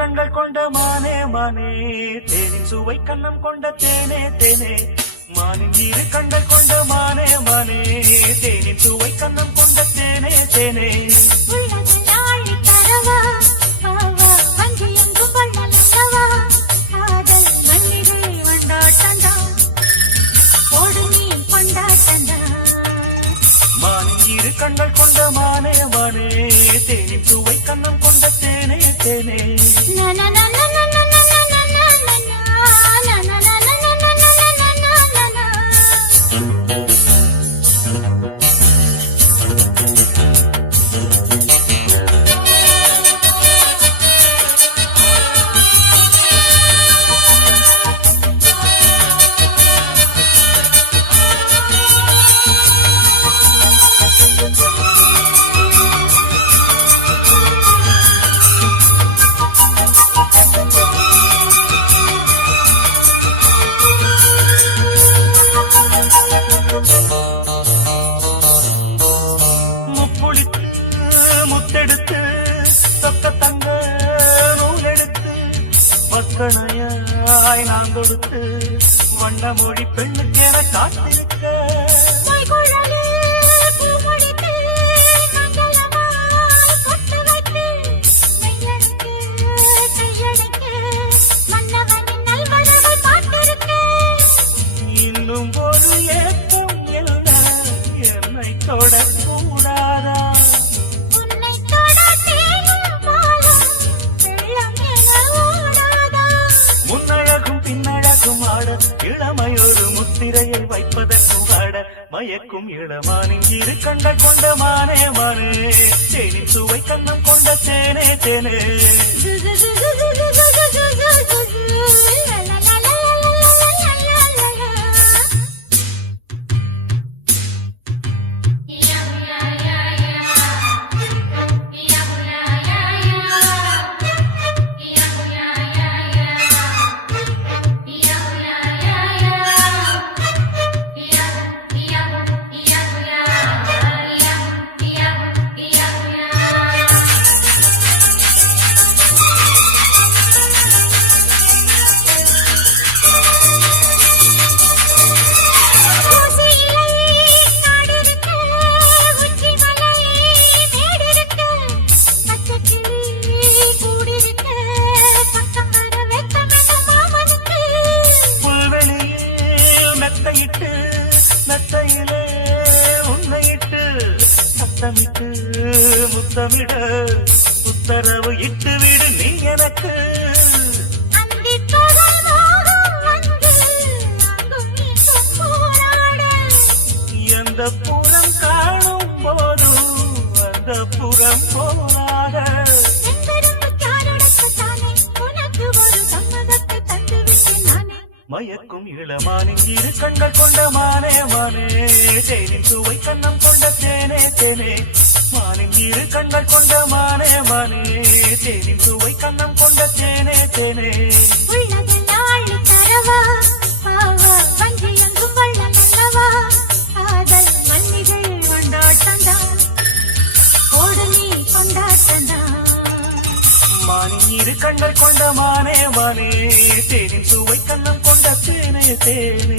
கண்கள் கொண்ட மானே மானே, தேனின் சுவை கண்ணம் கொண்ட தேனே தேனே. மானின் இரு கண்கள் கொண்ட மானே மானே, தேனின் சுவை கண்ணம் கொண்ட தேனே தேனே. இரு கண்கள் கொண்ட மானே மானே, தேனின் சுவை கண்ணம் கொண்ட தேனே தேனே. முத்தெடுத்து சொத்த தங்க நூலெடுத்து மக்களையாய் நான் கொடுத்து வண்ண மொழி பெண்ணுக்கு என காத்திருக்க. இன்னும் ஒரு ஏக்கம் என்ன என்னை தொடக்கூடாதா? முன்னழகும் பின்னழகும் ஆட இளமையொரு முத்திரையை வைப்பதற்கும் ஆட மயக்கும் இளமானின் இரு கண்கள் கொண்ட மானே மானே, தேனின் சுவை கண்ணம் கொண்ட தேனே தேனே. மெத்தையிலே உன்னையிட்டு சத்தமிட்டு முத்தமிட உத்தரவு இட்டு விடு நீ எனக்கு. எந்த புறம் காணும் போதும் அந்த புறம் போராட மயக்கும் இளமானின் இரு கண்கள் கொண்ட மானே மானே, தேனின் சுவை கண்ணம் கொண்ட தேனே தேனே. மானின் இரு கண்கள் கொண்ட மானே மானே, தேனின் சுவை கண்ணம் கொண்ட தேனே தேனே. மானின் இரு கண்கள் கொண்ட மானே மானே, தேனின் சுவை கண்ணம் கொண்ட தேனே தேனே.